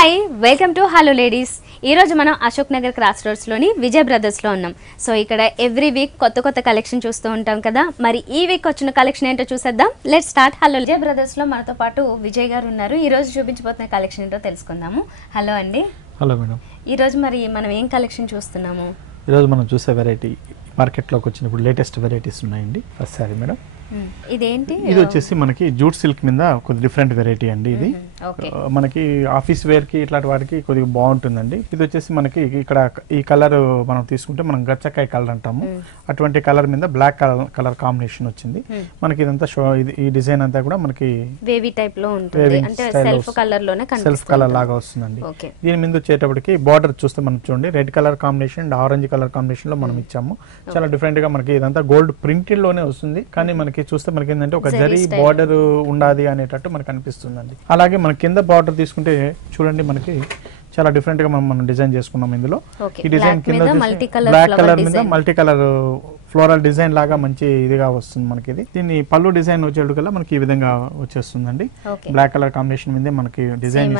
Hi welcome to hello ladies. ఈరోజు మనం Ashok Nagar cross రోడ్స్లోని Vijay బ్రదర్స్లో ఉన్నాం. సో ఇక్కడ ఎవ్రీ వీక్ కొత్త కలెక్షన్ చూస్తూ ఉంటాం కదా. మరి ఈ వీక్ వచ్చిన కలెక్షన్ ఏంటో చూసేద్దాం. Let start. హలో విజయ్ బ్రదర్స్లో మనతో పాటు విజయ్ గారు ఉన్నారు. ఈ రోజు చూపించబోతున్న కలెక్షన్ ఏంటో తెలుసుకుందాము. హలో అండి. Hello madam. ఈరోజు మరి మనం ఏం కలెక్షన్ చూస్తున్నాము? ఈరోజు మనం చూసే వెరైటీ మార్కెట్లోకి వచ్చినప్పుడు లేటెస్ట్ వెరైటీస్ ఉన్నాయండి. ఫస్ట్ సారీ మేడం, ఇదేంటి? ఇది వచ్చేసి మనకి జూట్ సిల్క్ మీద కొద్ది డిఫరెంట్ వెరైటీ అండి. ఇది మనకి ఆఫీస్ వేర్ కి ఇట్లాంటి వాటికి కొద్దిగా బాగుంటుందండి. ఇది వచ్చేసి మనకి ఇక్కడ ఈ కలర్ మనం తీసుకుంటే మనం గచ్చకాయ కలర్ అంటాము, అటువంటి కలర్ మీద బ్లాక్ కలర్ కాంబినేషన్ వచ్చింది మనకి. ఇదంతా ఈ డిజైన్ అంతా కూడా మనకి వేవీ టైప్ లో ఉంటుంది, అంటే సెల్ఫ్ కలర్ లోనే సెల్ఫ్ కలర్ లాగా వస్తుందండి. దీని మీద వచ్చేటప్పటికి బార్డర్ చూస్తే మనం చూడండి, red colour combination and orange colour combination లో మనం ఇచ్చాము. చాలా డిఫరెంట్ గా మనకి ఇదంతా గోల్డ్ ప్రింటెడ్ లోనే వస్తుంది, కానీ మనకి చూస్తే మనకి ఏంటంటే ఒక జరీ బార్డర్ ఉండాలి అనేటట్టు మనకు అనిపిస్తుందండి. అలాగే మన కింద బార్డర్ తీసుకుంటే చూడండి, మనకి చాలా డిఫరెంట్ గా మనం డిజైన్ చేసుకున్నాం. ఇందులో ఈ డిజైన్ కింద బ్లాక్ కలర్ మీద మల్టీ కలర్ ఫ్లోరల్ డిజైన్ లాగా మంచి ఇదిగా వస్తుంది మనకి. ఇది దీన్ని పళ్ళు డిజైన్ వచ్చేటికల్లా మనకి ఈ విధంగా వచ్చేస్తుందండి. బ్లాక్ కలర్ కాంబినేషన్ మీద మనకి డిజైన్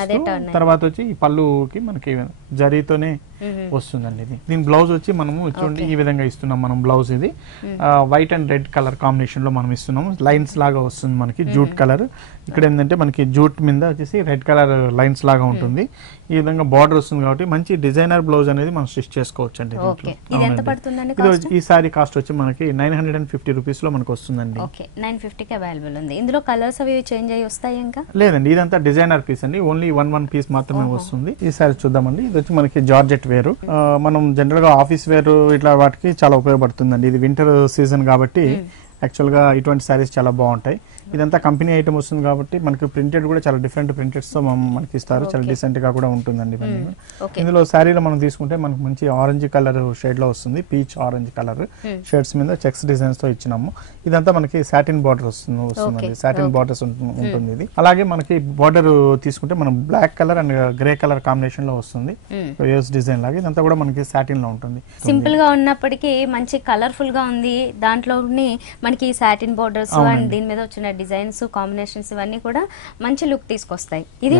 తర్వాత వచ్చి ఈ పళ్ళుకి మనకి జరీతోనే వస్తుందండి. ఇది దీని బ్లౌజ్ వచ్చి మనము చూడండి ఈ విధంగా ఇస్తున్నాం మనం బ్లౌజ్. ఇది white and red colour combination లో మనం ఇస్తున్నాము. లైన్స్ లాగా వస్తుంది మనకి జూట్ కలర్. ఇక్కడ ఏంటంటే మనకి జూట్ మీద వచ్చేసి రెడ్ కలర్ లైన్స్ లాగా ఉంటుంది. ఈ విధంగా బార్డర్ వస్తుంది కాబట్టి మంచి డిజైనర్ బ్లౌజ్ అనేది మనం స్టిచ్ చేసుకోవచ్చు అండి. ఈ సారీ కాస్ట్ వచ్చి మనకి 950 రూపీస్ లో మనకు వస్తుందండి. 950 కి అవైలబుల్ ఉంది. ఇందులో కలర్స్ అవి చేంజ్ అయ్యి వస్తాయి ఇంకా? లేదండి, ఇదంతా డిజైనర్ పీస్ అండి. ఓన్లీ వన్ పీస్ మాత్రమే వస్తుంది. ఈ సారీ చూద్దామండి. ఇది వచ్చి మనకి జార్జెట్ వేరు. మనం జనరల్ గా ఆఫీస్ వేర్ ఇట్లా వాటికి చాలా ఉపయోగపడుతుందండి. ఇది వింటర్ సీజన్ కాబట్టి యాక్చువల్ గా ఇటువంటి సారీస్ చాలా బాగుంటాయి. ఇదంతా కంపెనీ ఐటమ్ వస్తుంది కాబట్టి మనకి ప్రింటెడ్ కూడా చాలా డిఫరెంట్ ప్రింటెడ్స్ తో మనకి ఇస్తారు. చాలా డీసెంట్ గా కూడా ఉంటుందండి. ఇందులో శారీలో మనం తీసుకుంటే మనకు మంచి ఆరెంజ్ కలర్ షేడ్ లో వస్తుంది. పీచ్ ఆరెంజ్ కలర్ షేడ్స్ మీద చెక్స్ డిజైన్స్ తో ఇచ్చినాము. ఇదంతా మనకి సాటిన్ బార్డర్ వస్తుందండి. సాటిన్ బార్డర్స్ ఉంటుంది ఇది. అలాగే మనకి బార్డర్ తీసుకుంటే మనం black colour and grey colour combination లో వస్తుంది. డిజైన్ లాగా ఇదంతా కూడా మనకి సాటిన్ లో ఉంటుంది. సింపుల్ గా ఉన్నప్పటికీ మంచి కలర్ఫుల్ గా ఉంది. దాంట్లోని మనకి సాటిన్ బార్డర్స్ అండ్ దీని మీద వచ్చిన డిజైన్స్ కాంబినేషన్స్ ఇవన్నీ కూడా మంచి లుక్ తీసుకొస్తాయి. ఇది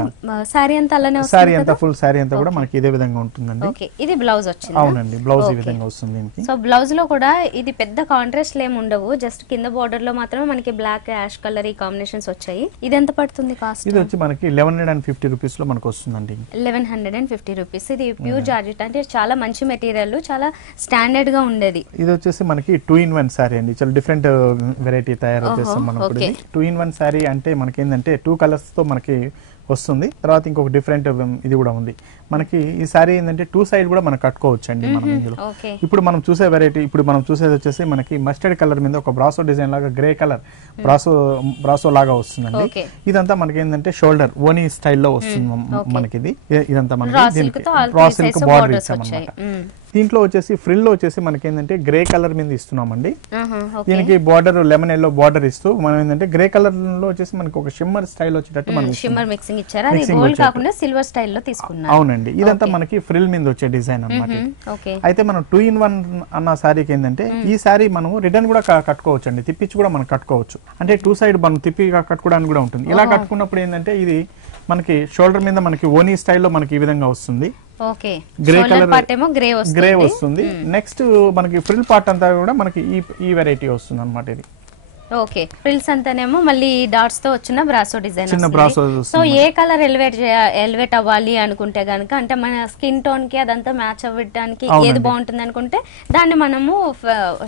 సారీ అంతా అలానే వస్తుంది. సారీ అంతా ఫుల్ సారీ అంతా కూడా మనకి ఇదే విధంగా ఉంటుందండి. ఓకే, ఇది బ్లౌజ్ వచ్చింది. అవునండి, బ్లౌజ్ ఈ విధంగా వస్తుంది దీనికి. సో బ్లౌజ్ లో కూడా ఇది పెద్ద కాంట్రాస్ట్ ఏమి ఉండవు, జస్ట్ కింద బార్డర్ లో మాత్రమే మనకి బ్లాక్ యాష్ కలర్ ఈ కాంబినేషన్స్ వచ్చాయి. ఇది ఎంత పడుతుంది కాస్ట్? ఇది వచ్చి మనకి 1150 రూపీస్ లో మనకు వస్తుందండి. 1150 రూపీస్. ఇది ప్యూర్ జార్జెట్ అంటే చాలా మంచి మెటీరియల్, చాలా స్టాండర్డ్ గా ఉండేది. ఇది వచ్చేసి మనకి 2-in-1 సారీ అండి. చాలా డిఫరెంట్ వెరైటీ తయారు చేస్తాం మనం. 2-in-1 సారీ అంటే మనకి ఏంటంటే 2 కలర్స్ తో మనకి వస్తుంది. తర్వాత ఇంకొక డిఫరెంట్ ఇది కూడా ఉంది మనకి. ఈ సారీ ఏంటంటే 2 సైడ్ కూడా మనం కట్టుకోవచ్చు అండి మనం ఇందులో. ఇప్పుడు మనం చూసే వెరైటీ, ఇప్పుడు మనం చూసేది వచ్చేసి మనకి మస్టర్డ్ కలర్ మీద ఒక బ్రాసో డిజైన్ లాగా గ్రే కలర్ బ్రాసో లాగా వస్తుందండి. ఇదంతా మనకి ఏంటంటే షోల్డర్ ఓనీ స్టైల్లో వస్తుంది మనకి. ఇదంతా మనకి రా సిల్క్ బార్డర్ ఇచ్చామన్నమాట. దీంట్లో వచ్చేసి ఫ్రిల్ లో వచ్చేసి మనకి ఏంటంటే గ్రే కలర్ మీద ఇస్తున్నామండి. దీనికి బార్డర్ లెమన్ ఎల్లో బార్డర్ ఇస్తూ మనం ఏంటంటే గ్రే కలర్ లో వచ్చేసి మనకి ఒక షిమ్మర్ స్టైల్ వచ్చేటట్టు మనం మిక్సింగ్ ఇచ్చారు. అది గోల్డ్ కాకుండా సిల్వర్ స్టైల్లో తీసుకున్నాం. అవునండి, ఇదంతా మనకి ఫ్రిల్ మీద వచ్చే డిజైన్ అన్నమాట. అయితే మనం 2-in-1 అన్న సారీకి ఏంటంటే ఈ సారీ మనం రిటర్న్ కూడా కట్టుకోవచ్చు అండి, తిప్పించి కూడా మనం కట్టుకోవచ్చు. అంటే 2 సైడ్ మనం తిప్పి కట్టుకోవడానికి కూడా ఉంటుంది. ఇలా కట్టుకున్నప్పుడు ఏంటంటే ఇది మనకి షోల్డర్ మీద మనకి ఓనీ స్టైల్లో మనకి ఈ విధంగా వస్తుంది. గ్రే కలర్ గ్రే వస్తుంది. నెక్స్ట్ మనకి ఫ్రిల్ పార్ట్ అంతా కూడా మనకి ఈ వెరైటీ వస్తుంది అన్నమాట. ఇది ఓకే, ఫ్రిల్స్ అంతానేమో మళ్ళీ డాట్స్ తో వచ్చిన బ్రాసో డిజైన్. సో ఏ కలర్ ఎలివేట్ అవ్వాలి అనుకుంటే గనుక, అంటే మన స్కిన్ టోన్ కి అదంతా మ్యాచ్ అవ్వడానికి ఏది బాగుంటుంది అనుకుంటే దాన్ని మనము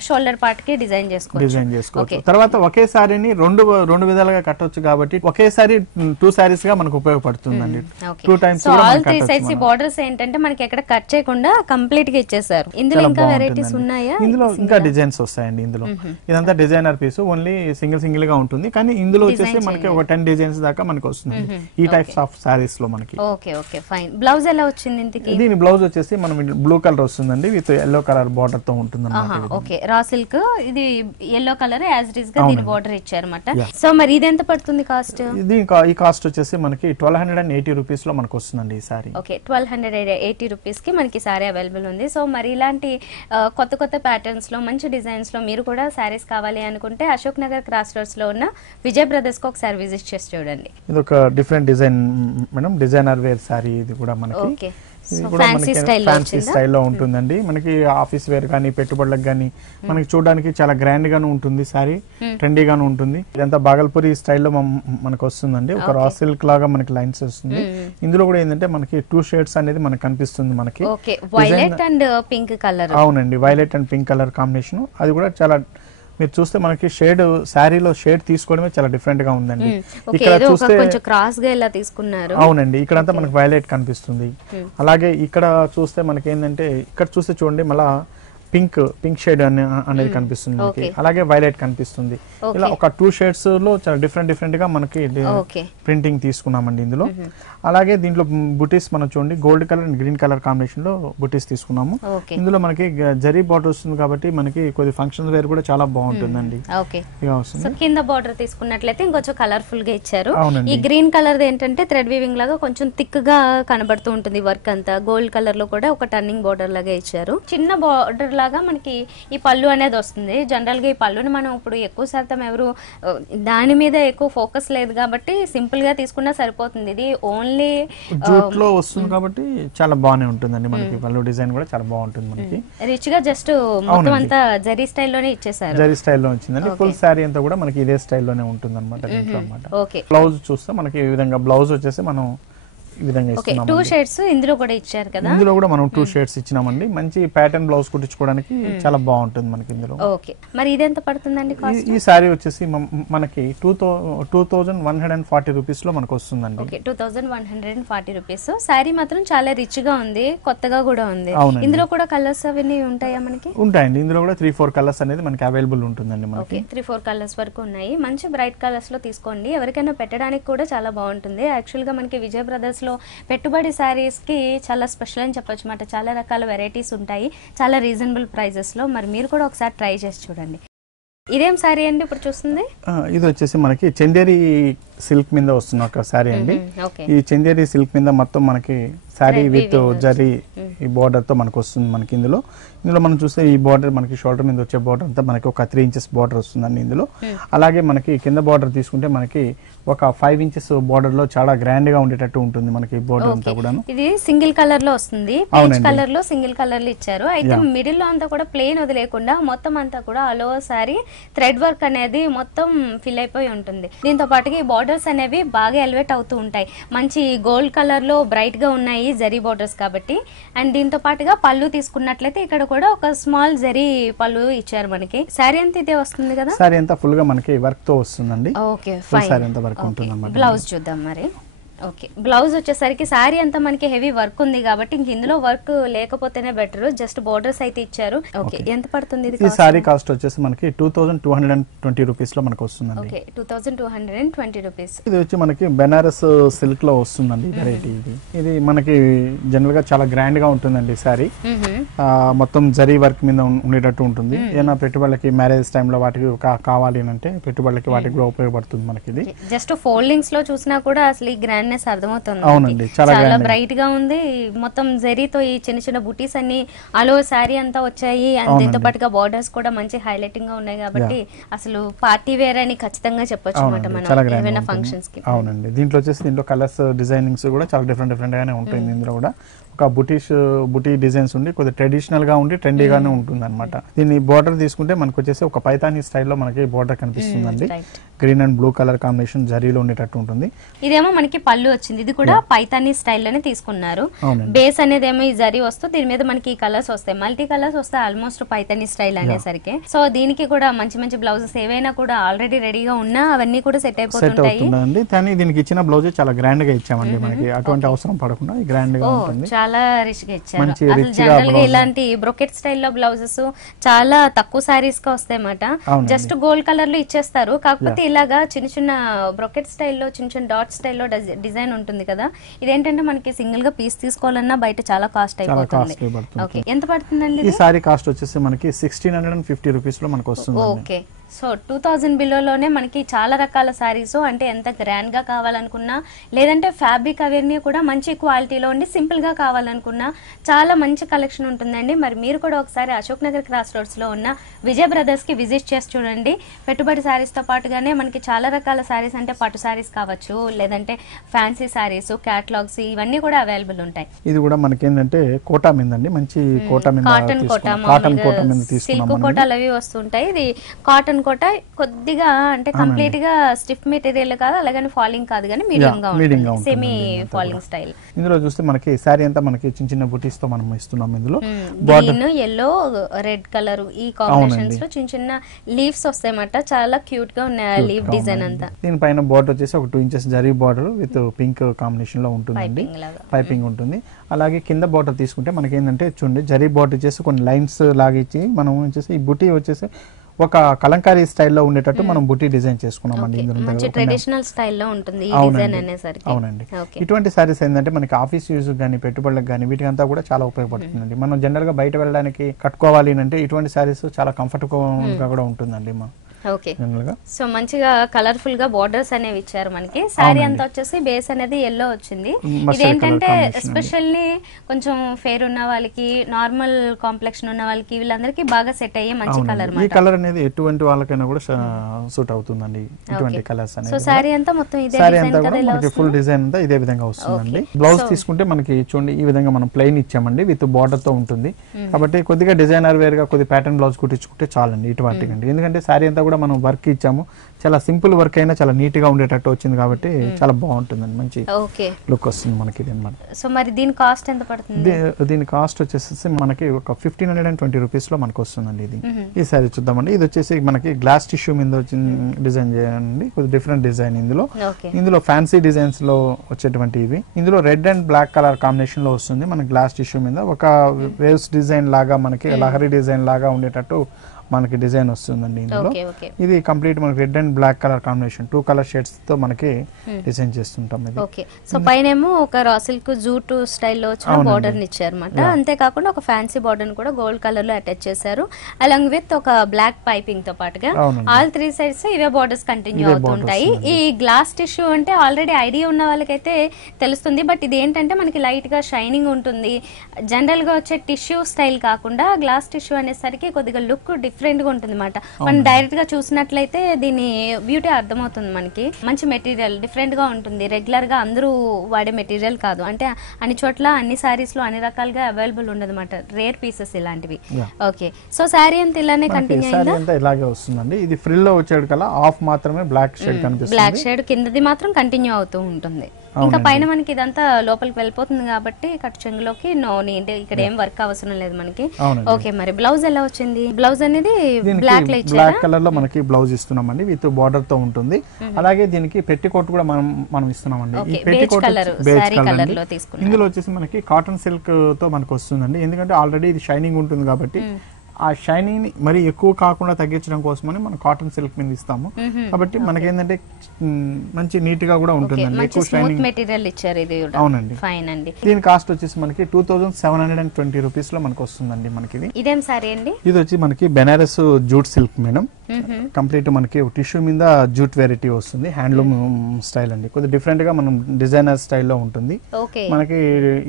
షోల్డర్ పార్ట్ కి డిజైన్ చేసుకోవచ్చు. తర్వాత ఒకే సారీని రెండు విధాలుగా కట్టొచ్చు కాబట్టి ఒకేసారి 2 సారీస్ గా మనకు ఉపయోగపడుతుందండి. 2 టైమ్స్ ఆల్ 3 సైడ్స్ బార్డర్స్ ఏంటంటే మనకి ఎక్కడ కట్ చేయకుండా కంప్లీట్ గా ఇచ్చేసారు. ఇందులో ఇంకా వెరైటీస్ ఉన్నాయా? ఇందులో ఇంకా డిజైన్స్ వస్తాయండి. ఇందులో ఇదంతా డిజైనర్ పీస్, ఓన్లీ సింగిల్ గా ఉంటుంది. కానీ ఇందులో వచ్చేసి మనకి ఒక 10 డిజైన్స్ దాకా మనకి వస్తుంది ఈ టైప్స్ ఆఫ్ సారీస్ లో మనకి. Okay fine. బ్లౌజ్ ఎలా వచ్చింది ఇంతకి? దీని బ్లౌజ్ వచ్చేసి మనం బ్లూ కలర్ వస్తుందండి, విత్ ఎల్లో కలర్ బార్డర్ తో ఉంటుంది అన్నమాట. ఓకే, రా సిల్క్ ఇది yellow colour as it is గా దీని బార్డర్ ఇచ్చారన్నమాట. సో మరి ఇది ఎంత పడుతుంది కాస్ట్? ఈ కాస్ట్ వచ్చేసి మనకి 1280 రూపీస్ లో మనకు వస్తుందండి ఈ సారీ. ఓకే, 1280 రూపీస్ కి మనకి సారీ అవైలబుల్ ఉంది. సో మరి ఇలాంటి కొత్త ప్యాటర్న్స్ లో మంచి డిజైన్స్ లో మీరు కూడా సారీస్ కావాలి అనుకుంటే అశోక్ నగర్ క్రాస్ రోడ్స్ లో ఉన్న విజయ్ బ్రదర్స్ కి ఒకసారి విజిట్ చేసి చూడండి. ఇది ఒక different design madam, designer wear sari. ఇది కూడా మనకి ఫ్యాన్సీ స్టైల్లో ఉంటుందండి. మనకి ఆఫీస్ వేర్ కానీ పెట్టుబడులకు కానీ మనకి చూడడానికి చాలా గ్రాండ్ గాను ఉంటుంది సారీ, ట్రెండీ గాను ఉంటుంది. ఇదంతా బాగల్పూరి స్టైల్లో మనకు వస్తుందండి. ఒక రా సిల్క్ లాగా మనకి లైన్స్ వస్తుంది. ఇందులో కూడా ఏంటంటే మనకి 2 షేడ్స్ అనేది మనకు కనిపిస్తుంది. మనకి వైలెట్ అండ్ పింక్ కలర్. అవునండి, violet and pink colour combination. అది కూడా చాలా మీరు చూస్తే మనకి షేడ్ శారీలో షేడ్ తీసుకోవడమే చాలా డిఫరెంట్ గా ఉందండి. ఇక్కడ చూస్తే కొంచెం క్రాస్ గా ఇలా తీసుకున్నారు. అవునండి, ఇక్కడంతా మనకి వైలెట్ కనిపిస్తుంది. అలాగే ఇక్కడ చూస్తే మనకి ఏంటంటే ఇక్కడ చూస్తే చూడండి మళ్ళా పింక్ షేడ్ అనేది కనిపిస్తుంది మనకి. అలాగే వైలెట్ కనిపిస్తుంది. ఇలా ఒక 2 షేడ్స్ లో చాలా డిఫరెంట్ గా మనకి ప్రింటింగ్ తీసుకున్నామండి ఇందులో. అలాగే దీంట్లో బుటీస్ మనం చూడండి gold colour and green colour combination లో బుటీస్ తీసుకున్నాము. ఇందులో మనకి జరీ బార్డర్ వస్తుంది కాబట్టి మనకి కొద్ది ఫంక్షన్ వేర్ కూడా చాలా బాగుంటుందండి. కింద బార్డర్ తీసుకున్నట్లయితే ఇంకొంచెం కలర్ఫుల్ గా ఇచ్చారు. ఈ గ్రీన్ కలర్ ఏంటంటే థ్రెడ్ వీవింగ్ లాగా కొంచెం థిక్ గా కనబడుతూ ఉంటుంది వర్క్ అంతా. గోల్డ్ కలర్ లో కూడా ఒక టర్నింగ్ బార్డర్ లాగా ఇచ్చారు. చిన్న బార్డర్ లాగా మనకి ఈ పళ్ళు అనేది వస్తుంది. జనరల్ గా ఈ పళ్ళుని మనం ఇప్పుడు ఎక్కువ శాతం ఎవరు దాని మీద ఎక్కువ ఫోకస్ లేదు కాబట్టి సింపుల్ గా తీసుకున్నా సరిపోతుంది. ఇది ఓన్లీ జూట్ లో వస్తుంది కాబట్టి చాలా బాగానే ఉంటుందండి. మనకి పళ్ళు డిజైన్ కూడా చాలా బాగుంటుంది. మనకి రిచ్ గా జస్ట్ మొత్తం అంతా జరీ స్టైల్లోనే ఇచ్చేసారు. జరీ స్టైల్లో వచ్చిందండి. ఫుల్ శారీ అంతా కూడా మనకి ఇదే స్టైల్లోనే ఉంటుంది అనమాట. బ్లౌజ్ చూస్తే మనకి ఈ విధంగా బ్లౌజ్ వచ్చేసి మనం ఈ విధంగా ఇస్తున్నాం. 2 షేడ్స్ ఇందులో కూడా ఇచ్చారు కదా. ఇందులో కూడా మనం 2 షేడ్స్ ఇచ్చినామండి. మంచి ప్యాటర్న్ బ్లౌజ్ కుట్టించుకోవడానికి చాలా బాగుంటుంది మనకి ఇందులో. ఓకే, మరి ఇది ఎంత పడుతుందండి కాస్ట్? ఈ సారీ వచ్చేసి మనకి 2140 రూపీస్ లో మనకు వస్తుందండి. Okay, 2140 rupees. సారీ మాత్రం చాలా రిచ్ గా ఉంది, కొత్తగా కూడా ఉంది. ఇందులో కూడా కలర్స్ అవన్నీ ఉంటాయా మనకి? ఉంటాయండి. ఇందులో కూడా 3-4 కలర్స్ అనేది మనకి అవైలబుల్ ఉంటుందండి. మనకి 3-4 కలర్స్ వరకు ఉన్నాయి. మంచి బ్రైట్ కలర్స్ లో తీసుకోండి. ఎవరికైనా పెట్టడానికి కూడా చాలా బాగుంటుంది. యాక్చువల్ గా మనకి విజయ్ బ్రదర్స్ లో పెట్టుబడి సారీస్ కి చాలా స్పెషల్ అని చెప్పొచ్చు అన్నమాట. చాలా రకాల వెరైటీస్ ఉంటాయి చాలా రీజనబుల్ ప్రైజెస్ లో. మరి మీరు కూడా ఒకసారి ట్రై చేసి చూడండి. ఇదేం సారీ అండి ఇప్పుడు చూస్తుంది? ఇది వచ్చేసి మనకి చందేరి సిల్క్ మీద వస్తున్న ఒక సారీ అండి. ఈ చందేరి సిల్క్ మీద మొత్తం మనకి సారీ విత్ జరీ ఈ బోర్డర్ తో మనకు వస్తుంది. మనకి ఇందులో మనం చూస్తే ఈ బోర్డర్ మనకి షోల్డర్ మీద వచ్చే బోర్డర్ అంతా మనకి ఒక 3 ఇంచెస్ బోర్డర్ వస్తుందండి ఇందులో. అలాగే మనకి కింద బోర్డర్ తీసుకుంటే మనకి ఒక 5 ఇంచెస్ బోర్డర్ లో చాలా గ్రాండ్ గా ఉండేటట్టు ఉంటుంది మనకి బోర్డర్ అంతా కూడా. ఇది సింగిల్ కలర్ లో వస్తుంది. పీచ్ కలర్ లో సింగిల్ కలర్ లో ఇచ్చారు. అయితే మిడిల్ లో అంతా కూడా ప్లెయిన్ వదిలేకుండా మొత్తం అంతా కూడా all over sorry thread work అనేది మొత్తం ఫిల్ అయిపోయి ఉంటుంది. దీంతో పాటుగా ఈ బార్డర్స్ అనేవి బాగా ఎలివేట్ అవుతూ ఉంటాయి. మంచి గోల్డ్ కలర్ లో బ్రైట్ గా ఉన్నాయి జరీ బార్డర్స్ కాబట్టి. అండ్ దీంతో పాటుగా పళ్ళు తీసుకున్నట్లయితే ఇక్కడ కూడా ఒక స్మాల్ జరీ పళ్ళు ఇచ్చారు మనకి. సారీ అంతా ఇదే వస్తుంది కదా? సారీ అంతా ఫుల్ గా మనకి వర్క్ తో వస్తుందండి. Okay, fine. బ్లౌజ్ చూద్దాం మరి. ఓకే, బ్లౌజ్ వచ్చేసరికి సారీ అంతా మనకి హెవీ వర్క్ ఉంది కాబట్టి ఇంక ఇందులో వర్క్ లేకపోతేనే బెటర్. జస్ట్ బోర్డర్స్ అయితే ఇచ్చారు. ఓకే, ఎంత పడుతుంది ఇది? ఈ సారీ కాస్ట్ వచ్చేసి మనకి 2220 రూపీస్ లో మనకు వస్తుందండి. Okay, 2220 rupees. ఇది వచ్చి మనకి బెనారస్ సిల్క్ లో వస్తుందండి వెరైటీ. ఇది మనకి జనరల్ గా చాలా గ్రాండ్ గా ఉంటుందండి సారీ. మొత్తం జరీ వర్క్ మీద ఉండేటట్టు ఉంటుంది. ఏదైనా పెట్టుబడులకి మ్యారేజ్ టైమ్ లో వాటికి కావాలి అంటే పెట్టుబడులకి వాటికి కూడా ఉపయోగపడుతుంది మనకి. ఇది జస్ట్ ఫోల్డింగ్స్ లో చూసినా కూడా అసలు ఈ గ్రాండ్ అర్థమవుతుంది. అవునండి, చాలా బ్రైట్ గా ఉంది. మొత్తం జరీతో ఈ చిన్న చిన్న బుటీస్ అన్ని అలో సారీ అంతా వచ్చాయి. దీంతో పాటుగా బార్డర్స్ కూడా మంచి హైలైటింగ్ గా ఉన్నాయి కాబట్టి అసలు పార్టీ వేర్ అని ఖచ్చితంగా చెప్పొచ్చు అన్నమాట మనం ఏమైనా ఫంక్షన్స్ కి. అవునండి, దీంట్లో వచ్చేసి దీంట్లో కలర్స్ డిజైనింగ్స్ కూడా చాలా డిఫరెంట్ గానే ఉంటుంది. ఇందులో కూడా ఒక బుటీ డిజైన్స్ ఉండి కొద్దిగా ట్రెడిషనల్ గా ఉండి ట్రెండీగానే ఉంటుంది అనమాట. దీన్ని బోర్డర్ తీసుకుంటే మనకు వచ్చేసి ఒక పైతానీ స్టైల్లో మనకి బోర్డర్ కనిపిస్తుందండి. Green and blue colour combination జరీలో ఉండేటట్టు ఉంటుంది. ఇదేమో మనకి పళ్ళు వచ్చింది. ఇది కూడా పైతానీ స్టైల్లోనే తీసుకున్నారు. బేస్ అనేది ఏమో ఈ జరీ వస్తూ దీని మీద మనకి ఈ కలర్స్ వస్తాయి. మల్టీ కలర్స్ వస్తాయి ఆల్మోస్ట్ పైతానీ స్టైల్ అనేసరికి. సో దీనికి కూడా మంచి మంచి బ్లౌజెస్ ఏవైనా కూడా ఆల్రెడీ రెడీగా ఉన్నా అవన్నీ కూడా సెట్ అయిపోతుంటాయి. కానీ దీనికి ఇచ్చిన బ్లౌజ్ చాలా గ్రాండ్ గా ఇచ్చామండి. మనకి అటువంటి అవసరం పడకుండా గ్రాండ్ గా ఉంటుంది. చాలా రిచ్ గా ఇచ్చారు. అసలు జనరల్ గా ఇలాంటి బ్రొకెట్ స్టైల్లో బ్లౌజెస్ చాలా తక్కువ సారీస్ గా వస్తాయి అన్నమాట. జస్ట్ గోల్డ్ కలర్ లో ఇచ్చేస్తారు. కాకపోతే ఇలాగా చిన్న చిన్న బ్రొకెట్ స్టైల్లో చిన్న చిన్న డాట్ స్టైల్లో డిజైన్ ఉంటుంది కదా. ఇదేంటంటే మనకి సింగిల్ గా పీస్ తీసుకోవాలన్నా బయట చాలా కాస్ట్ అయిపోతుంది. ఓకే, ఎంత పడుతుందండి? ఈ సారీ కాస్ట్ వచ్చేసి మనకి 1650 రూపీస్ లో మనకు వస్తుంది. ఓకే, సో 2000 బిలోలోనే మనకి చాలా రకాల సారీస్, అంటే ఎంత గ్రాండ్ గా కావాలనుకున్నా, లేదంటే ఫ్యాబ్రిక్ అవన్నీ కూడా మంచి క్వాలిటీలో ఉండి సింపుల్ గా కావాలనుకున్నా చాలా మంచి కలెక్షన్ ఉంటుందండి. మరి మీరు కూడా ఒకసారి అశోక్ నగర్ క్రాస్ రోడ్స్ లో ఉన్న విజయ్ బ్రదర్స్ కి విజిట్ చేసి చూడండి. పెట్టుబడి సారీస్ తో పాటుగానే మనకి చాలా రకాల సారీస్, అంటే పట్టు సారీస్ కావచ్చు, లేదంటే ఫ్యాన్సీ సారీస్, క్యాటలాగ్స్ ఇవన్నీ కూడా అవైలబుల్ ఉంటాయి. ఇది కూడా మనకి ఏంటంటే కోటా మీద అండి, మంచి కోటా మీద, కాటన్ కోటా, సిల్క్ కోటాలు అవి వస్తుంటాయి. ఇది కాటన్ కోట, కొద్దిగా అంటే కంప్లీట్ గా స్టిఫ్ మెటీరియల్ కాదు, అలాగని ఫాలింగ్ కాదు, కానీ మీడియం గా ఉంటుంది, సెమీ ఫాలింగ్ స్టైల్. ఇందులో చూస్తే మనకి సారీ అంతా మనకి చిన్న చిన్న బుటీస్ తో మనం ఇస్తున్నాం. ఇందులో గ్రీన్, yellow, రెడ్ కలర్ ఈ కాంబినేషన్స్ లో చిన్న చిన్న లీవ్స్ వస్తాయన్నమాట. చాలా క్యూట్ గా ఉన్నాయి లీవ్ డిజైన్ అంతా. దీనిపైన బార్డర్ వచ్చేసి ఒక 2 inches zari border with pink combination లో ఉంటుందండి, పైపింగ్ ఉంటుంది. అలాగే కింద బార్డర్ తీసుకుంటే మనకి ఏంటంటే చూడండి, జరీ బార్డర్ వచ్చేసి కొన్ని లైన్స్ లాగిచ్చి మనం వచ్చేసి ఈ బుటీ వచ్చేసి ఒక కలంకారీ స్టైల్లో ఉండేటట్టు మనం బుటీ డిజైన్ చేసుకున్నామండి. ట్రెడిషనల్ స్టైల్లో ఉంటుంది ఈ డిజైన్ అనేసరికి. అవునండి. ఇటువంటి సారీస్ ఏంటంటే మనకి ఆఫీస్ యూజ్ కానీ పెట్టుబడులకు కానీ వీటికంతా కూడా చాలా ఉపయోగపడుతుందండి. మనం జనరల్ గా బయట వెళ్ళడానికి కట్టుకోవాలి అంటే ఇటువంటి సారీస్ చాలా కంఫర్టబుల్ గా కూడా ఉంటుందండి. ఓకే, సో మంచిగా కలర్ఫుల్ గా బోర్డర్స్ అనేవి ఇచ్చారు మనకి. సారీ అంతా వచ్చేసి బేస్ అనేది ఎల్లో వచ్చింది. ఇదేంటంటే ఎస్పెషల్లీ కొంచెం ఫేర్ ఉన్న వాళ్ళకి, నార్మల్ కాంప్లెక్షన్ ఉన్న వాళ్ళకి, వీళ్ళందరికీ బాగా సెట్ అయ్యే మంచి కలర్. ఈ కలర్ అనేది ఎటువంటి వాళ్ళకైనా కూడా సూట్ అవుతుందండి, ఇటువంటి కలర్స్ అనేది. సో సారీ అంతా మొత్తం ఇదే డిజైన్ కదా, మనకి ఫుల్ డిజైన్ అంతా ఇదే విధంగా వస్తుందండి. బ్లౌజ్ తీసుకుంటే మనకి చూడండి ఈ విధంగా మనం ప్లెయిన్ ఇచ్చామండి, విత్ బార్డర్ తో ఉంటుంది. కాబట్టి కొద్దిగా డిజైనర్ వేర్ గా కొద్ది ప్యాటర్న్ బ్లౌజ్ కుట్టించుకుంటే చాలండి ఇటువంటి. ఎందుకంటే సారీ అంతా మనం వర్క్ ఇచ్చాము, చాలా సింపుల్ వర్క్ అయినా చాలా నీట్ గా ఉండేటట్టు వచ్చింది కాబట్టి చాలా బాగుంటుందండి, మంచి లుక్ వస్తుంది మనకి ఇది అన్నమాట. సో మరి దీని కాస్ట్ ఎంత పడుతుంది? దీని కాస్ట్ వచ్చేసి మనకి ఒక 1520 రూపీస్ లో మనకు వస్తుందండి. ఇది ఈ సారీ చూద్దామండి. ఇది వచ్చేసి మనకి గ్లాస్ టిష్యూ మీద డిజైన్ చేయండి, కొద్దిగా డిఫరెంట్ డిజైన్. ఇందులో ఫ్యాన్సీ డిజైన్స్ లో వచ్చేటువంటి ఇవి. ఇందులో red and black colour combination లో వస్తుంది. మనకి గ్లాస్ టిష్యూ మీద ఒక వేవ్స్ డిజైన్ లాగా, మనకి లహరి డిజైన్ లాగా ఉండేటట్టు మనకి డిజైన్ వస్తుందండి. ఇందులో ఇది కంప్లీట్ మనకి red and black colour combination 2 colour shades తో మనకి డిజైన్ చేస్తుంటాం. ఇది ఓకే, సో పైనేమో ఒక రా సిల్క్ జూట్ స్టైల్లో వచ్చిన బార్డర్ ని ఇచ్చారు అన్నమాట. అంతేకాకుండా ఒక ఫ్యాన్సీ బార్డర్ ని కూడా గోల్డ్ కలర్ లో అటాచ్ చేశారు, అలాంగ్ విత్ ఒక బ్లాక్ పైపింగ్ తో పాటుగా. ఆల్ 3 సైడ్స్ ఇవే బార్డర్స్ కంటిన్యూ అవుతుంటాయి. ఈ గ్లాస్ టిష్యూ అంటే ఆల్రెడీ ఐడియా ఉన్న వాళ్ళకైతే తెలుస్తుంది, బట్ ఇది ఏంటంటే మనకి లైట్ గా షైనింగ్ ఉంటుంది. జనరల్ గా వచ్చే టిష్యూ స్టైల్ కాకుండా గ్లాస్ టిష్యూ అనేసరికి కొద్దిగా లుక్ డిఫరెంట్ గా ఉంటుంది అన్నమాట. మనం డైరెక్ట్ గా చూసినట్లయితే దీని బ్యూటీ అర్థమవుతుంది మనకి. మంచి మెటీరియల్, డిఫరెంట్ గా ఉంటుంది. రెగ్యులర్ గా అందరూ వాడే మెటీరియల్ కాదు, అంటే అన్ని చోట్ల అన్ని సారీస్ లో అన్ని రకాలుగా అవైలబుల్ ఉండదు అన్నమాట, రేర్ పీసెస్ ఇలాంటివి. ఓకే, సో సారీ అంతా ఇలానే కంటిన్యూ అయిందా? ఇలాగే వస్తుందండి. ఇది ఫ్రిల్ లో వచ్చేది కల్లా హాఫ్ మాత్రమే బ్లాక్ షేడ్ కనిపిస్తుంది, బ్లాక్ షేడ్ కిందది మాత్రం కంటిన్యూ అవుతూ ఉంటుంది. ఇంకా పైన మనకి ఇదంతా లోపలికి వెళ్ళిపోతుంది కాబట్టి కట్ చెంగులోకి నో నీట్, ఇక్కడ ఏం వర్క్ అవసరం లేదు మనకి. ఓకే, మరి బ్లౌజ్ ఎలా వచ్చింది? బ్లౌజ్ అనేది బ్లాక్ కలర్ లో మనకి బ్లౌజ్ ఇస్తున్నామండి, విత్ బార్డర్ తో ఉంటుంది. అలాగే దీనికి పెట్టికోట్ కూడా మనం ఇస్తున్నామండి. ఈ పెట్టికోట్ బేజ్ కలర్ లో తీసుకున్నాం. ఇందులో వచ్చేసి మనకి కాటన్ సిల్క్ తో మనకు వస్తుందండి, ఎందుకంటే ఆల్రెడీ ఇది షైనింగ్ ఉంటుంది కాబట్టి ఆ షైనింగ్ ని మరి ఎక్కువ కాకుండా తగ్గించడం కోసమని మనం కాటన్ సిల్క్ మీద ఇస్తాము. కాబట్టి మనకి ఏంటంటే మంచి నీట్ గా కూడా ఉంటుందండి, ఎక్కువ షైనింగ్ మెటీరియల్ ఇచ్చారు. ఇది అవునండి, ఫైన్ అండి. దీని కాస్ట్ వచ్చేసి మనకి 2720 రూపీస్ లో మనకు వస్తుందండి. మనకి ఇదేం సారీ అండి? ఇది వచ్చి మనకి Banaras jute silk madam, complete మనకి టిష్యూ మీద జూట్ వెరైటీ వస్తుంది, హ్యాండ్లూమ్ స్టైల్ అండి. కొద్దిగా డిఫరెంట్ గా మనం డిజైనర్ స్టైల్లో ఉంటుంది. మనకి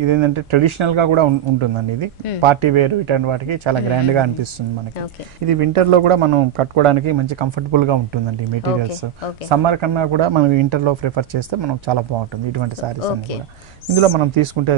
ఇదేంటంటే ట్రెడిషనల్ గా కూడా ఉంటుందండి. ఇది పార్టీ వేర్ ఇటువంటి వాటికి చాలా గ్రాండ్ గా అనిపిస్తుంది మనకి. ఇది వింటర్ లో కూడా మనం కట్టుకోవడానికి మంచి కంఫర్టబుల్ గా ఉంటుందండి మెటీరియల్స్. సమ్మర్ కన్నా కూడా మనం వింటర్ లో ప్రిఫర్ చేస్తే మనం చాలా బాగుంటుంది ఇటువంటి సారీస్ అన్ని కూడా. ఇందులో మనం తీసుకుంటే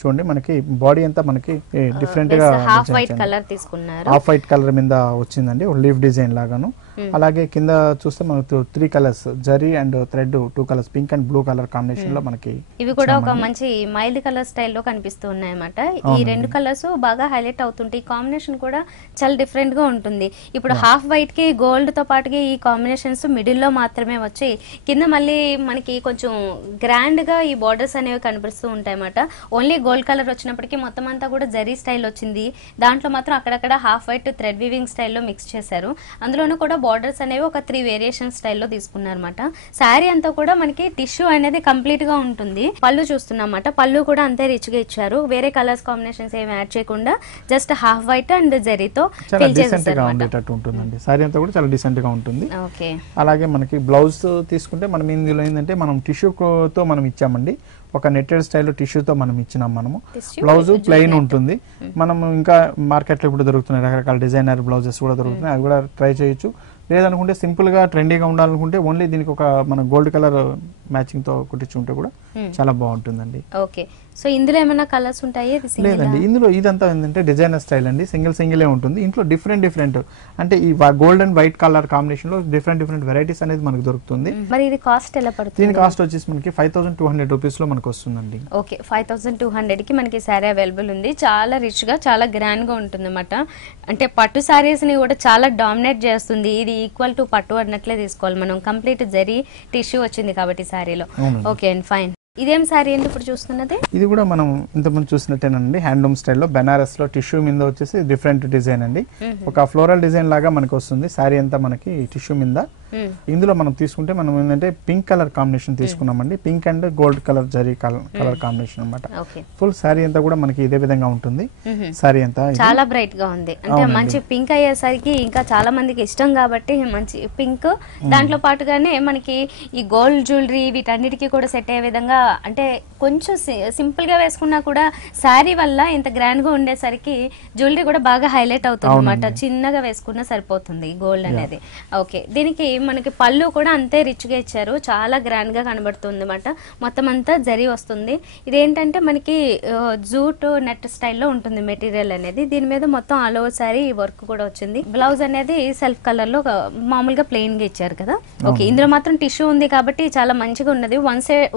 చూడండి మనకి బాడీ అంతా మనకి డిఫరెంట్ గా హాఫ్ వైట్ కలర్ తీసుకున్నారు, హాఫ్ వైట్ కలర్ మీద వచ్చిందండి, లీఫ్ డిజైన్ లాగాను. అలాగే కింద చూస్తే మనకు 3 colours zari and thread, 2 colours pink and blue colour combination లో మనకి ఇవి కూడా ఒక మంచి మైల్డ్ కలర్ స్టైల్లో కనిపిస్తూ ఉన్నాయి అన్నమాట. ఈ 2 కలర్స్ బాగా హైలైట్ అవుతుంటాయి. ఈ కాంబినేషన్ కూడా చాలా డిఫరెంట్ గా ఉంటుంది. ఇప్పుడు హాఫ్ వైట్ కి గోల్డ్ తో పాటుగా ఈ కాంబినేషన్స్ మిడిల్ లో మాత్రమే వచ్చి కింద మళ్ళీ మనకి కొంచెం గ్రాండ్ గా ఈ బార్డర్స్ అనేవి కనిపిస్తూ ఉంటాయి అన్నమాట. ఓన్లీ గోల్డ్ కలర్ వచ్చినప్పటికీ మొత్తం అంతా కూడా జరీ స్టైల్ వచ్చింది. దాంట్లో మాత్రం అక్కడక్కడ హాఫ్ వైట్ థ్రెడ్ వీవింగ్ స్టైల్లో మిక్స్ చేశారు. అందులోనూ కూడా బార్డర్స్ అనేవి ఒక 3 వేరియేషన్ స్టైల్లో తీసుకున్నారన్నమాట. శారీ అంతా కూడా మనకి టిష్యూ అనేది కంప్లీట్ గా ఉంటుంది. పళ్ళు చూస్తున్నామన్నమాట, పళ్ళు కూడా అంతే రిచ్ గా ఇచ్చారు. వేరే కలర్స్ కాంబినేషన్స్ ఏమి యాడ్ చేయకుండా జస్ట్ హాఫ్ వైట్ అండ్ జరీతో ఫిల్ చేసేసారు ఉంటుందండి. సారీ అంతా కూడా చాలా డీసెంట్ గా ఉంటుంది. ఓకే, అలాగే మనకి బ్లౌజ్ తీసుకుంటే మనం ఇందులో ఏంటంటే మనం టిష్యూతో మనం ఇచ్చామండి. ఒక నెట్టెడ్ స్టైల్లో టిష్యూతో మనం ఇచ్చినాం. మనము బ్లౌజ్ ప్లెయిన్ ఉంటుంది. మనం ఇంకా మార్కెట్లో ఇప్పుడు దొరుకుతున్నాయి రకరకాల డిజైనర్ బ్లౌజెస్ కూడా దొరుకుతున్నాయి, అవి కూడా ట్రై చేయొచ్చు. లేదనుకుంటే సింపుల్ గా ట్రెండీగా ఉండాలనుకుంటే ఓన్లీ దీనికి ఒక మన గోల్డ్ కలర్ మ్యాచింగ్ తో కుట్టించుంటే కూడా చాలా బాగుంటుందండి. ఓకే, సో ఇందులో ఏమైనా కలర్స్ ఉంటాయి? లేదండి, ఇందులో ఇదంతా ఏంటంటే డిజైనర్ స్టైల్ అండి. సింగిల్ ఉంటుంది. ఇంట్లో డిఫరెంట్ అంటే ఈ gold and white colour combination లో డిఫరెంట్ వెరైటీస్ అనేది మనకు దొరుకుతుంది. మరి ఇది కాస్ట్ ఎలా పడుతుంది? దీని కాస్ట్ వచ్చేసి మనకి 5200 రూపీస్ లో మనకు వస్తుందండి. ఓకే, 5200 కి మనకి శారీ అవైలబుల్ ఉంది. చాలా రిచ్ గా చాలా గ్రాండ్ గా ఉంటుంది అన్నమాట. అంటే పట్టు శారీస్ ని కూడా చాలా డామినేట్ చేస్తుంది. ఇది ఈక్వల్ టు పట్టు అన్నట్లే తీసుకోవాలి మనం. కంప్లీట్ జరీ టిష్యూ వచ్చింది కాబట్టి శారీలో. Okay and fine. ఇదేం సారీ అండి ఇప్పుడు చూస్తున్నది? ఇది కూడా మనం ఇంతకుముందు చూసినట్టేనండి, హ్యాండ్లూమ్ స్టైల్లో బెనారస్ లో టిష్యూ మీద వచ్చేసి డిఫరెంట్ డిజైన్ అండి. ఒక ఫ్లోరల్ డిజైన్ లాగా మనకి వస్తుంది. సారీ అంతా మనకి టిష్యూ మీద. ఇందులో మనం తీసుకుంటే మనం ఏంటంటే పింక్ కలర్ కాంబినేషన్ తీసుకున్నామండి. Pink and gold colour zari colour combination అన్నమాట. ఫుల్ సారీ అంతా కూడా మనకి ఇదే విధంగా ఉంటుంది. సారీ అంతా చాలా బ్రైట్ గా ఉంది. అంటే మంచి పింక్ అయ్యేసరికి ఇంకా చాలా మందికి ఇష్టం కాబట్టి మంచి పింక్, దాంట్లో పాటుగానే మనకి ఈ గోల్డ్ జ్యువెలరీ వీటన్నిటికీ కూడా సెట్ అయ్యే విధంగా, అంటే కొంచెం సింపుల్ గా వేసుకున్నా కూడా శారీ వల్ల ఇంత గ్రాండ్ గా ఉండేసరికి జ్యువెలరీ కూడా బాగా హైలైట్ అవుతుంది అనమాట. చిన్నగా వేసుకున్నా సరిపోతుంది గోల్డ్ అనేది. ఓకే, దీనికి మనకి పళ్ళు కూడా అంతే రిచ్ గా ఇచ్చారు. చాలా గ్రాండ్ గా కనబడుతుంది అనమాట. మొత్తం అంతా జరీ వస్తుంది. ఇదేంటంటే మనకి జూట్ నెట్ స్టైల్లో ఉంటుంది మెటీరియల్ అనేది. దీని మీద మొత్తం ఆల్ ఓవర్ శారీ వర్క్ కూడా వచ్చింది. బ్లౌజ్ అనేది సెల్ఫ్ కలర్ లో మామూలుగా ప్లెయిన్ గా ఇచ్చారు కదా. ఓకే, ఇందులో మాత్రం టిష్యూ ఉంది కాబట్టి చాలా మంచిగా ఉన్నది.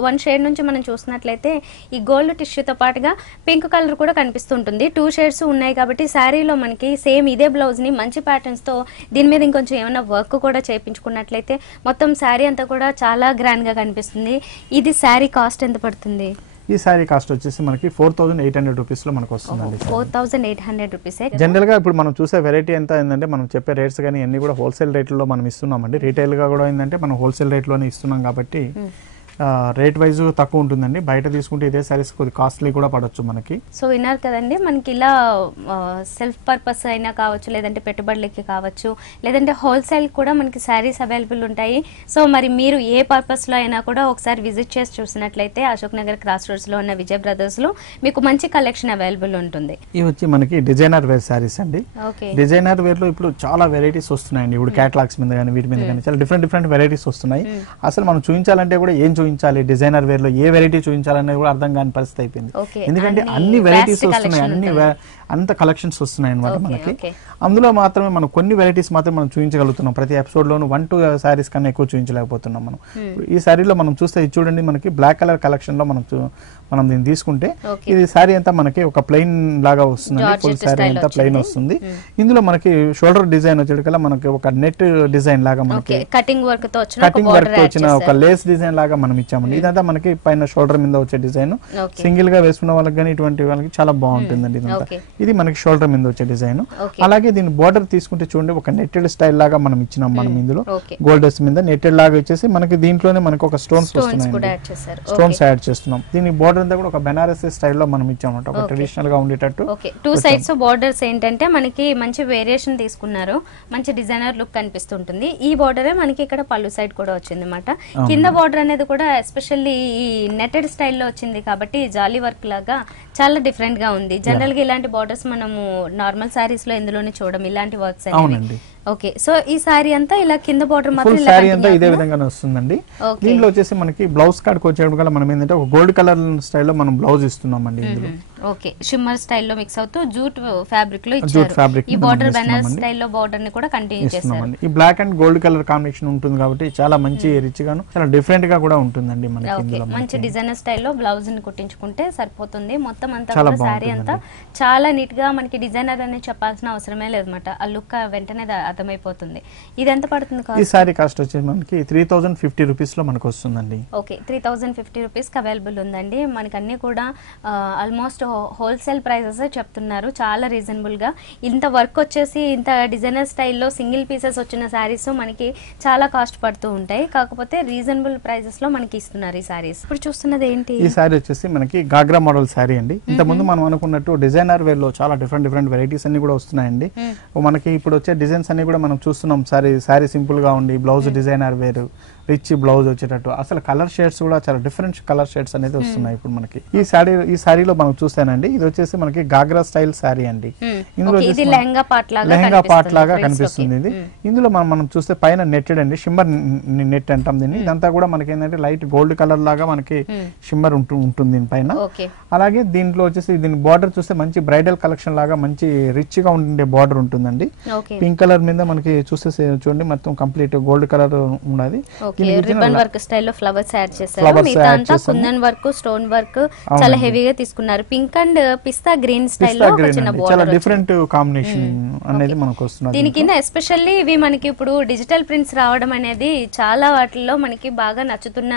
వన్ షేడ్ నుంచి మనం చూసినట్లయితే ఈ గోల్డ్ టిష్యూతో పాటుగా పింక్ కలర్ కూడా కనిపిస్తుంటుంది. 2 షేడ్స్ ఉన్నాయి కాబట్టి శారీలో మనకి సేమ్ ఇదే బ్లౌజ్ ని మంచి ప్యాటర్న్స్ తో దీని మీద ఇంకొంచెం ఏమైనా వర్క్ కూడా చేయించుకున్నట్లయితే మొత్తం శారీ అంతా కూడా చాలా గ్రాండ్ గా కనిపిస్తుంది. ఇది శారీ కాస్ట్ ఎంత పడుతుంది? ఈ సారీ కాస్ట్ వచ్చేసి మనకి 4800 రూపీస్ లో మనకు వస్తుందండి. 4800 రూపీస్. జనరల్ గా ఇప్పుడు మనం చూసే వెరైటీ ఎంత ఏంటంటే మనం చెప్పే రేట్స్ కానీ అన్ని కూడా హోల్సేల్ రేట్లలో మనం ఇస్తున్నామండి. రీటైల్ గా కూడా ఏంటంటే మనం హోల్సేల్ రేట్ లోనే ఇస్తున్నాం కాబట్టి రేట్ వైజ్ తక్కువ ఉంటుందండి. బయట తీసుకుంటే ఇదే సారీస్ కొద్ది కాస్ట్లీ కూడా పడవచ్చు మనకి. సో విన్నారు కదండి, మనకి ఇలా సెల్ఫ్ పర్పస్ అయినా కావచ్చు, లేదంటే పెట్టుబడులకి కావచ్చు, లేదంటే హోల్సేల్ కూడా మనకి శారీస్ అవైలబుల్ ఉంటాయి. సో మరి మీరు ఏ పర్పస్ లో అయినా కూడా ఒకసారి విజిట్ చేసి చూసినట్లయితే అశోక్ నగర్ క్రాస్ రోడ్స్ లో ఉన్న విజయ్ బ్రదర్స్ లో మీకు మంచి కలెక్షన్ అవైలబుల్ ఉంటుంది. ఇవి వచ్చి మనకి డిజైనర్ వేర్ శారీస్ అండి. డిజైనర్ వేర్ లో ఇప్పుడు చాలా వెరైటీస్ వస్తున్నాయండి. ఇప్పుడు క్యాటలాగ్స్ మీద కానీ వీటి మీద కానీ చాలా డిఫరెంట్ వెరైటీస్ వస్తున్నాయి. అసలు మనం చూపించాలంటే కూడా ఏం చూపించాలి, డిజైనర్ వేర్ లో ఏ వెరైటీ చూపించాలనేది కూడా అర్థం కాని పరిస్థితి అయిపోయింది. ఎందుకంటే అన్ని వెరైటీస్ వస్తున్నాయి, అంత కలెక్షన్స్ వస్తున్నాయి అనమాట మనకి. అందులో మాత్రమే మనం కొన్ని వెరైటీస్ మాత్రం మనం చూపించగలుగుతున్నాం. ప్రతి ఎపిసోడ్ లోను 1-2 సారీస్ కన్నా ఎక్కువ చూపించలేకపోతున్నాం మనం. ఈ సారీలో మనం చూస్తే ఇది చూడండి, మనకి బ్లాక్ కలర్ కలెక్షన్ లో మనం దీన్ని తీసుకుంటే ఇది సారీ అంతా మనకి ఒక ప్లెయిన్ లాగా వస్తుంది. ఫుల్ సారీ అంతా ప్లెయిన్ వస్తుంది. ఇందులో మనకి షోల్డర్ డిజైన్ వచ్చేటికల్లా మనకి ఒక నెట్ డిజైన్ లాగా మనకి కటింగ్ వర్క్ తో వచ్చిన ఒక లేస్ డిజైన్ లాగా మనం ఇచ్చామండి. ఇదంతా మనకి పైన షోల్డర్ మీద వచ్చే డిజైన్. సింగిల్ గా వేసుకున్న వాళ్ళకి కానీ ఇటువంటి వాళ్ళకి చాలా బాగుంటుందండి. ఇదంతా ఇది మనకి షోల్డర్ మీద వచ్చే డిజైన్. అలాగే దీని బోర్డర్ తీసుకుంటే చూడండి, ఒక నెట్టెడ్ స్టైల్ లాగా మనం ఇచ్చినాం. మనం ఇందులో గోల్డెస్ మీద నెట్టెడ్ లాగా ఇచ్చేసి మనకి దీంట్లోనే మనకి ఒక స్టోన్స్ వస్తున్నాయి, స్టోన్స్ యాడ్ చేస్తున్నాం. దీని బోర్డర్ అంతా కూడా ఒక బెనారస్ స్టైల్లో మనం ఇచ్చామన్నమాట, ఒక ట్రెడిషనల్ గా ఉండేటట్టు. 2 సైడ్స్ బోర్డర్స్ ఏంటంటే మనకి మంచి వేరియేషన్ తీసుకున్నారు, మంచి డిజైనర్ లుక్ కనిపిస్తుంటుంది. ఈ బోర్డరే మనకి ఇక్కడ పళ్ళు సైడ్ కూడా వచ్చింది అనమాట. కింద బోర్డర్ అనేది కూడా ఎస్పెషల్లీ ఈ నెట్టెడ్ స్టైల్లో వచ్చింది కాబట్టి జాలీ వర్క్ లాగా చాలా డిఫరెంట్ గా ఉంది. జనరల్ గా ఇలాంటి బోర్డర్స్ మనము నార్మల్ సారీస్ లో ఎందులోనే చూడం ఇలాంటి వర్క్స్ అనేవి. ఓకే, సో ఈ సారీ అంతా ఇలా కింద బోర్డర్ మాత్రం సారీ అంతా ఇదే విధంగానే వస్తుందండి. దీంట్లో వచ్చేసి మనకి బ్లౌజ్ కార్డ్కి వచ్చేటప్పుడు మనం ఏంటంటే ఒక గోల్డ్ కలర్ స్టైల్లో మనం బ్లౌజ్ ఇస్తున్నామండి. ఇందులో ఓకే, షిమ్మర్ స్టైల్లో మిక్స్ అవుతూ జూట్ ఫ్యాబ్రిక్ లో ఇచ్చారు. ఈ బోర్డర్ బెనారస్ స్టైల్లో బోర్డర్ ని కూడా కంటిన్యూ చేస్తారు. ఈ black and gold colour combination ఉంటుంది కాబట్టి చాలా మంచి రిచ్ గాను చాలా డిఫరెంట్ గా కూడా ఉంటుందండి మనకి. మంచి డిజైనర్ స్టైల్లో బ్లౌజ్ ని కుట్టించుకుంటే సరిపోతుంది. మొత్తం అంతా సారీ అంతా చాలా నీట్ గా మనకి డిజైనర్ అని చెప్పాల్సిన అవసరమే లేదన్నమాట. ఆ లుక్ వెంటనే అయిపోతుంది. ఇది ఎంత పడుతుంది ఈ సారీ కాస్ట్ వచ్చేసి మనకి 3050 రూపీస్ లో మనకు వస్తుందండి. ఓకే, 3050 రూపీస్ కి అవైలబుల్ ఉందండి. మనకి అన్ని కూడా ఆల్మోస్ట్ హోల్సేల్ ప్రైసెస్ చెప్తున్నారు, చాలా రీజనబుల్ గా. ఇంత వర్క్ వచ్చేసి ఇంత డిజైనర్ స్టైల్లో సింగిల్ పీసెస్ వచ్చిన శారీస్ మనకి చాలా కాస్ట్ పడుతూ ఉంటాయి, కాకపోతే రీజనబుల్ ప్రైసెస్ లో మనకి ఇస్తున్నారు ఈ శారీస్. ఇప్పుడు చూస్తున్నది ఏంటి? ఈ శారీ వచ్చేసి మనకి గాగ్రా మోడల్ శారీ అండి. ఇంత ముందు మనం అనుకున్నట్టు డిజైనర్ వేర్ లో చాలా డిఫరెంట్ వెరైటీస్ అన్ని కూడా వస్తున్నాయండి. మనకి ఇప్పుడు వచ్చే డిజైన్స్ అన్ని కూడా మనం చూస్తున్నాం. శారీ సింపుల్ గా ఉండి బ్లౌజ్ డిజైనర్ వేరు, రిచ్ బ్లౌజ్ వచ్చేటట్టు, అసలు కలర్ షేడ్స్ కూడా చాలా డిఫరెంట్ కలర్ షేడ్స్ అనేది వస్తున్నాయి ఇప్పుడు మనకి. ఈ శారీలో మనం చూస్తానండి, ఇది వచ్చేసి మనకి గాగ్రా స్టైల్ శారీ అండి. ఇందులో లెహంగా పార్ట్ లాగా కనిపిస్తుంది ఇది. ఇందులో మనం చూస్తే పైన నెట్టెడ్ అండి, షిమ్మర్ నెట్ అంటాం దీన్ని. ఇదంతా కూడా మనకి ఏంటంటే లైట్ గోల్డ్ కలర్ లాగా మనకి షిమ్మర్ ఉంటుంది దీని పైన. అలాగే దీంట్లో వచ్చేసి దీని బార్డర్ చూస్తే మంచి బ్రైడల్ కలెక్షన్ లాగా మంచి రిచ్ గా ఉండే బార్డర్ ఉంటుందండి. పింక్ కలర్ మీద మనకి చూస్తే చూడండి మొత్తం కంప్లీట్ గోల్డ్ కలర్ ఉన్నది. రిబ్బన్ వర్క్ స్టైల్లో ఫ్లవర్స్ యాడ్ చేశారు, మిగతా అంతా కుందన్ వర్క్, స్టోన్ వర్క్ చాలా హెవీగా తీసుకున్నారు. పింక్ అండ్ పిస్తా గ్రీన్ స్టైల్లో చాలా డిఫరెంట్ కాంబినేషన్ అనేది మనకు వస్తుంది. దీని కింద ఎస్పెషల్లీ ఇవి మనకి ఇప్పుడు డిజిటల్ ప్రింట్స్ రావడం అనేది చాలా వాటిల్లో మనకి బాగా నచ్చుతున్న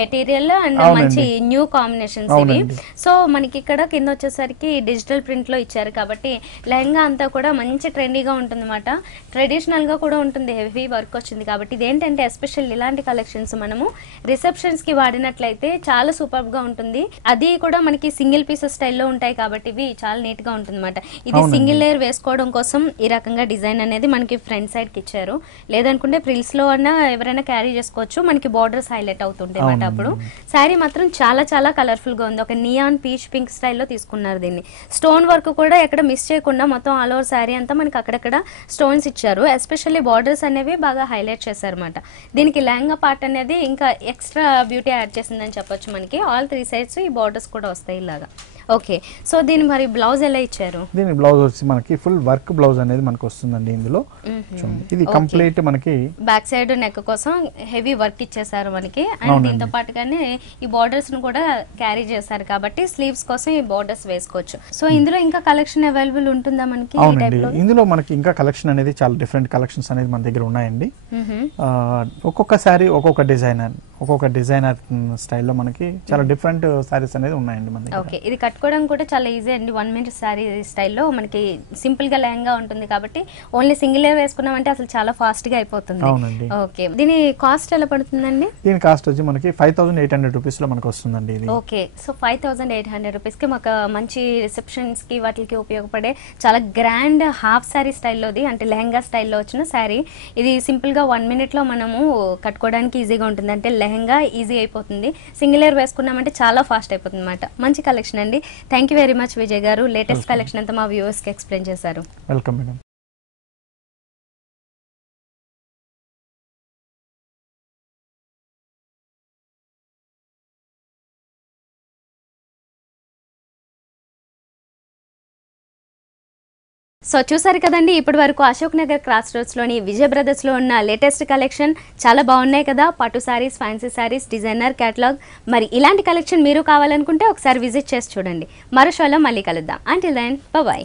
మెటీరియల్ అండ్ మంచి న్యూ కాంబినేషన్స్ ఇవి. సో మనకి ఇక్కడ కింద వచ్చేసరికి డిజిటల్ ప్రింట్ లో ఇచ్చారు కాబట్టి లెహంగా అంతా కూడా మంచి ట్రెండీగా ఉంటుంది అన్నమాట. ట్రెడిషనల్ గా కూడా ఉంటుంది, హెవీ వర్క్ వచ్చింది కాబట్టి. ఇదేంటంటే ఎస్పెషల్ ఇలాంటి కలెక్షన్స్ మనము రిసెప్షన్స్ కి వాడినట్లయితే చాలా సూపర్ గా ఉంటుంది. అది కూడా మనకి సింగిల్ పీసెస్ స్టైల్లో ఉంటాయి కాబట్టి ఇవి చాలా నీట్ గా ఉంటుంది అన్నమాట. ఇది సింగిల్ లేయర్ వేసుకోవడం కోసం ఈ రకంగా డిజైన్ అనేది మనకి ఫ్రంట్ సైడ్ కి ఇచ్చారు. లేదనుకుంటే ఫ్రిల్స్ లో అన్నా ఎవరైనా క్యారీ చేసుకోవచ్చు, మనకి బార్డర్స్ హైలైట్ అవుతుంటాయి అన్నమాట. అప్పుడు శారీ మాత్రం చాలా చాలా కలర్ఫుల్ గా ఉంది. ఒక నియాన్ పీచ్ పింక్ స్టైల్లో తీసుకున్నారు దీన్ని. స్టోన్ వర్క్ కూడా ఎక్కడ మిస్ చేయకుండా మొత్తం ఆల్ ఓవర్ శారీ అంతా మనకి అక్కడక్కడ స్టోన్స్ ఇచ్చారు. ఎస్పెషల్లీ బార్డర్స్ అనేవి బాగా హైలైట్ చేశారు అన్నమాట. దీనికి లెహంగా పార్ట్ అనేది ఇంకా ఎక్స్ట్రా బ్యూటీ యాడ్ చేసిందని చెప్పొచ్చు. మనకి ఆల్ 3 సైడ్స్ ఈ బార్డర్స్ కూడా వస్తాయి ఇలాగా. ఓకే, సో దీని మరి బ్లౌజ్ ఎలా ఇచ్చారు? దీని బ్లౌజ్ వచ్చి మనకి ఫుల్ వర్క్ బ్లౌజ్ అనేది మనకు వస్తుందండి. ఇందులో ఇది కంప్లీట్ మనకి బ్యాక్ సైడ్ నెక్ కోసం హెవీ వర్క్ ఇచ్చేసారు మనకి. అండ్ దీంతో పాటుగానే ఈ బార్డర్స్ ను కూడా క్యారీ చేశారు కాబట్టి స్లీవ్స్ కోసం ఈ బార్డర్స్ వేసుకోవచ్చు. సో ఇందులో ఇంకా కలెక్షన్ అవైలబుల్ ఉంటుందా మనకి? ఇందులో మనకి ఇంకా కలెక్షన్ అనేది చాలా డిఫరెంట్ కలెక్షన్స్ అనేది మన దగ్గర ఉన్నాయండి. ఒక్కొక్క సారీ ఒక్కొక్క డిజైనర్ స్టైల్లో మనకి చాలా డిఫరెంట్ సారీస్ అనేది ఉన్నాయండి మన దగ్గర. ఓకే, ఇది కట్టుకోవడం కూడా చాలా ఈజీ అండి. 1 minute సారీ స్టైల్లో మనకి సింపుల్ గా లెహంగా ఉంటుంది కాబట్టి ఓన్లీ సింగిల్ లేయర్ వేసుకున్నామంటే అసలు చాలా ఫాస్ట్ గా అయిపోతుంది. ఓకే, దీని కాస్ట్ ఎలా పడుతుందండి? దీని కాస్ట్ వచ్చి మనకి 5800 రూపీస్ లో మనకు వస్తుందండి ఇది. ఓకే, సో 5800 రూపీస్ కి మాకు మంచి రిసెప్షన్స్ కి వాటికి ఉపయోగపడే చాలా గ్రాండ్ హాఫ్ సారీ స్టైల్లోది, అంటే లెహంగా స్టైల్లో వచ్చిన శారీ. ఇది సింపుల్ గా 1 minute లో మనము కట్టుకోవడానికి ఈజీగా ఉంటుంది. అంటే లెహంగా ఈజీ అయిపోతుంది, సింగిల్ లేయర్ వేసుకున్నామంటే చాలా ఫాస్ట్ అయిపోతుంది అనమాట. మంచి కలెక్షన్ అండి. Thank you very much Vijay గారు. లేటెస్ట్ కలెక్షన్ అంతా మా వ్యూవర్స్ కి ఎక్స్ప్లెయిన్ చేశారు. Welcome madam. సో చూసారు కదండి, ఇప్పటి వరకు అశోక్ నగర్ క్రాస్ రోడ్స్లోని విజయ్ బ్రదర్స్లో ఉన్న లేటెస్ట్ కలెక్షన్ చాలా బాగున్నాయి కదా. పట్టు saris, fancy saris, designer catalogue. మరి ఇలాంటి కలెక్షన్ మీరు కావాలనుకుంటే ఒకసారి విజిట్ చేసి చూడండి. మరో షోలో మళ్ళీ కలుద్దాం. Until then, by.